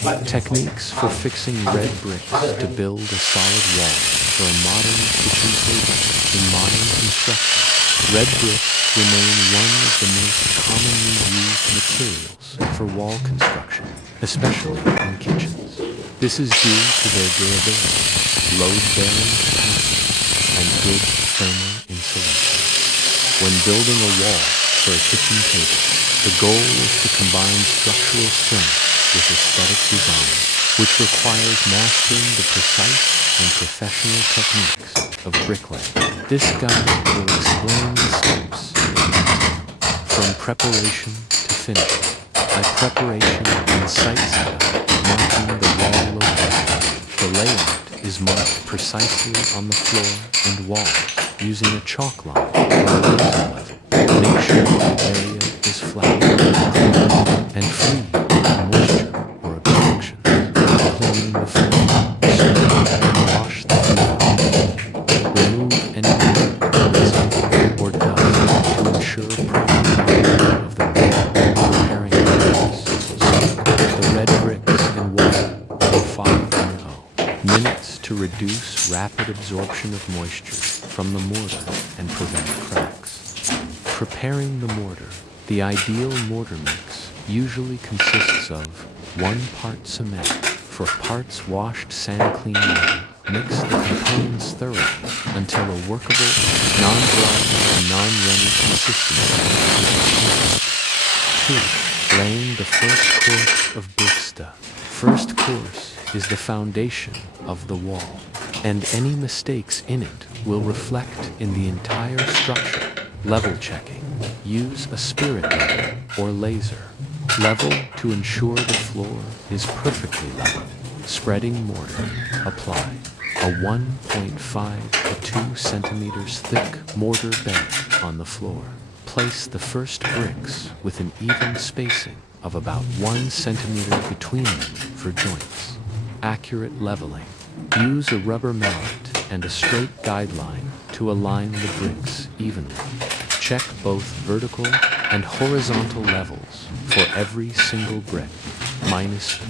Techniques for fixing red bricks to build a solid wall for a modern kitchen table in modern construction. Red bricks remain one of the most commonly used materials for wall construction, especially in kitchens. This is due to their durability, load-bearing capacity, and good thermal insulation. When building a wall for a kitchen table, the goal is to combine structural strength with aesthetic design, which requires mastering the precise and professional techniques of bricklaying. This guide will explain the steps in detail, from preparation to finishing. By preparation and site setup, marking the wall location, the layout is marked precisely on the floor and walls using a chalk line or a laser level. Make sure the area is flat, clean, and free of moisture or obstruction. Clean the floor, scrub and wash the floor. Remove any dirt, or dust to ensure proper cleaning of the wall. Preparing bricks. Soak the red bricks in water for 5 minutes to reduce rapid absorption of moisture from the mortar and prevent cracks. Preparing the mortar. The ideal mortar mix usually consists of 1 part cement. For parts washed sand clean water, mix the components thoroughly until a workable, non-dry, and non-runny consistency is achieved. 2. Laying the first course of brick stuff. First course is the foundation of the wall, and any mistakes in it will reflect in the entire structure. Level checking. Use a spirit level or laser. Level to ensure the floor is perfectly level. Spreading mortar. Apply a 1.5 to 2 centimeters thick mortar bed on the floor. Place the first bricks with an even spacing of about 1 centimeter between them for joints. Accurate leveling. Use a rubber mallet and a straight guideline to align the bricks evenly. Check both vertical and horizontal levels for every single brick. -3.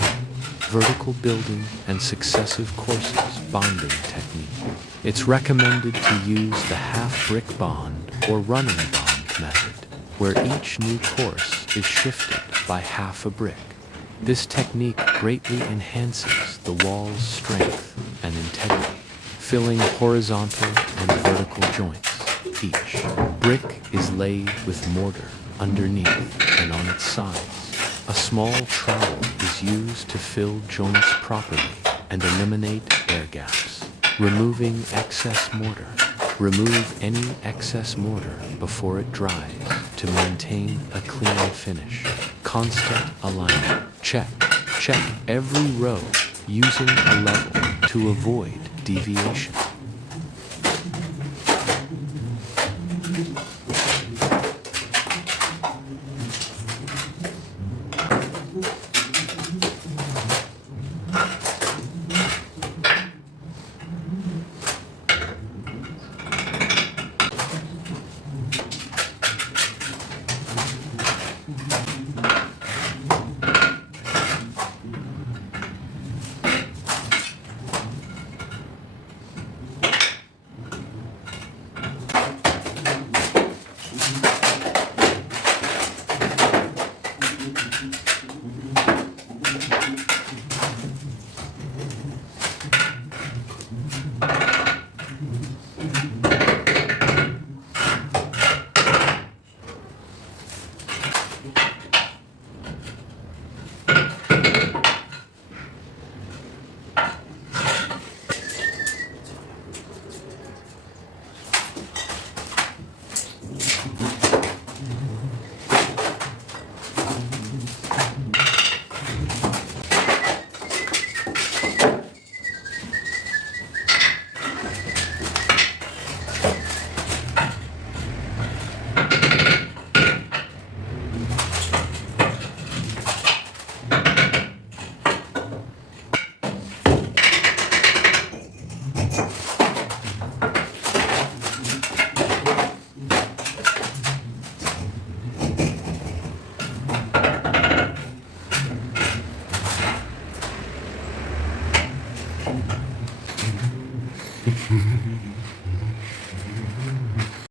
Vertical building and successive courses bonding technique. It's recommended to use the half-brick bond or running bond method, where each new course is shifted by half a brick. This technique greatly enhances the wall's strength and integrity, filling horizontal and vertical joints. Each brick is laid with mortar underneath and on its sides. A small trowel is used to fill joints properly and eliminate air gaps. Removing excess mortar. Remove any excess mortar before it dries to maintain a clean finish. Constant alignment. Check every row using a level to avoid deviation.